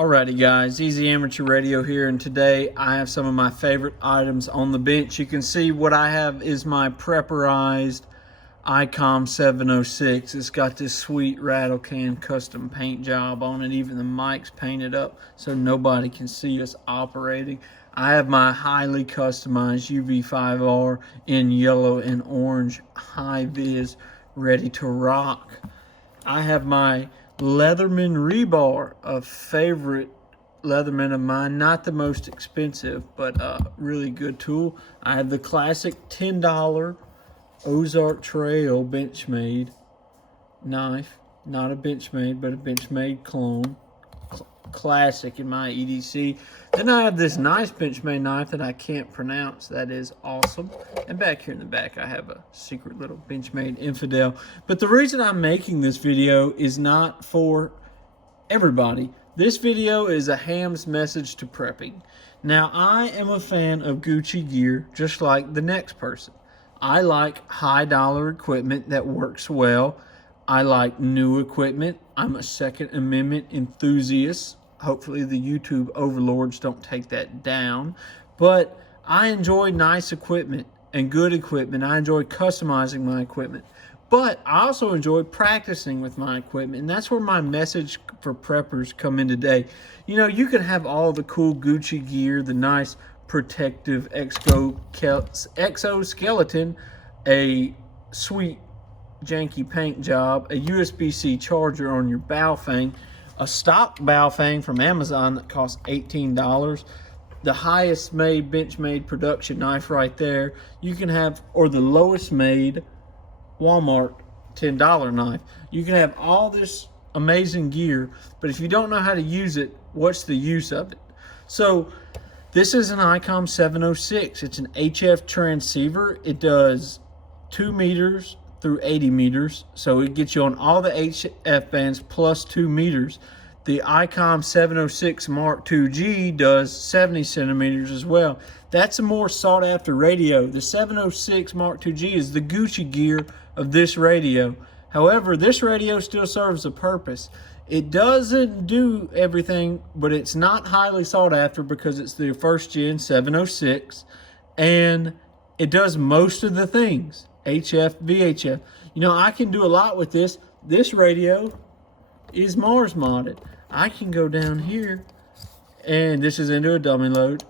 Alrighty guys, Easy Amateur Radio here, and today I have some of my favorite items on the bench. You can see what I have is my Prepperized ICOM 706. It's got this sweet rattle can custom paint job on it. Even the mic's painted up so nobody can see us operating. I have my highly customized UV5R in yellow and orange high vis ready to rock. I have my Leatherman rebar, a favorite Leatherman of mine, not the most expensive, but a really good tool. I have the classic $10 Ozark Trail Benchmade knife, not a Benchmade, but a Benchmade clone. Classic in my EDC. Then I have this nice Benchmade knife that I can't pronounce. That is awesome. And back here in the back, I have a secret little Benchmade Infidel. But the reason I'm making this video is not for everybody. This video is a ham's message to prepping. Now, I am a fan of Gucci gear, just like the next person. I like high dollar equipment that works well. I like new equipment. I'm a Second Amendment enthusiast. Hopefully the YouTube overlords don't take that down. But I enjoy nice equipment and good equipment. I enjoy customizing my equipment. But I also enjoy practicing with my equipment. And that's where my message for preppers come in today. You know, you can have all the cool Gucci gear, the nice protective exoskeleton, a sweet janky paint job, a USB-C charger on your Baofeng, a stock Baofeng from Amazon that costs $18, the highest made Benchmade production knife right there. You can have, or the lowest made Walmart $10 knife. You can have all this amazing gear, but if you don't know how to use it, what's the use of it? So this is an ICOM 706. It's an HF transceiver. It does 2 meters through 80 meters, so it gets you on all the HF bands plus 2 meters. The ICOM 706 Mark II-G does 70 centimeters as well. That's a more sought after radio. The 706 Mark II-G is the Gucci gear of this radio. However, this radio still serves a purpose. It doesn't do everything, but it's not highly sought after because it's the first gen 706, and it does most of the things. HF, VHF. You know, I can do a lot with this. This radio is Mars modded. I can go down here, and this is into a dummy load,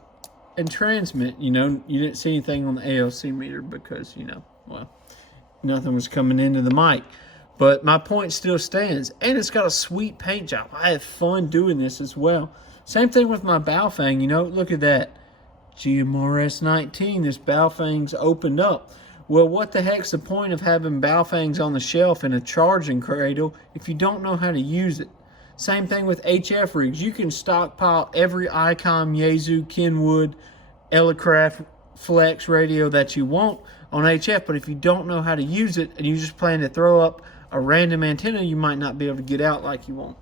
and transmit. You know, you didn't see anything on the ALC meter because, you know, well, nothing was coming into the mic. But my point still stands, and it's got a sweet paint job. I have fun doing this as well. Same thing with my Baofeng, you know, look at that. GMRS 19, this Baofeng's opened up. Well, what the heck's the point of having Baofengs on the shelf in a charging cradle if you don't know how to use it? Same thing with HF rigs. You can stockpile every ICOM, Yaesu, Kenwood, Elecraft, Flex radio that you want on HF, but if you don't know how to use it and you just plan to throw up a random antenna, you might not be able to get out like you want.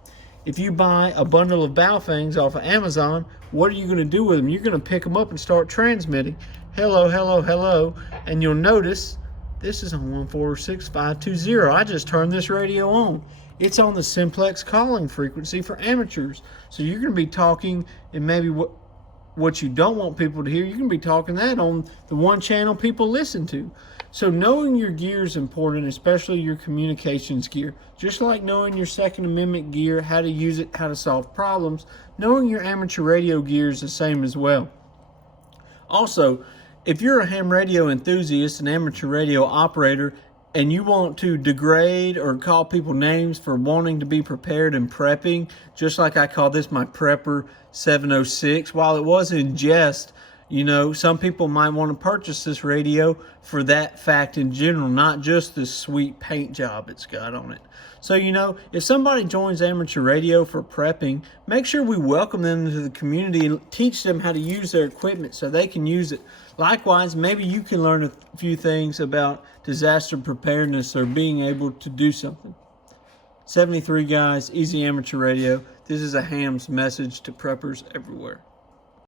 If you buy a bundle of Baofengs off of Amazon, what are you going to do with them? You're going to pick them up and start transmitting. Hello, hello, hello. And you'll notice this is on 146.520. I just turned this radio on. It's on the simplex calling frequency for amateurs. So you're going to be talking, and maybe what you don't want people to hear, you're going to be talking that on the one channel people listen to. So knowing your gear is important, especially your communications gear. Just like knowing your Second Amendment gear, how to use it, how to solve problems, knowing your amateur radio gear is the same as well. Also, if you're a ham radio enthusiast, an amateur radio operator, and you want to degrade or call people names for wanting to be prepared and prepping, just like I call this my Prepper 706, while it was in jest, you know, some people might want to purchase this radio for that fact in general, not just the sweet paint job it's got on it. So, you know, if somebody joins amateur radio for prepping, make sure we welcome them into the community and teach them how to use their equipment so they can use it. Likewise, maybe you can learn a few things about disaster preparedness or being able to do something. 73 guys, Easy Amateur Radio. This is a ham's message to preppers everywhere.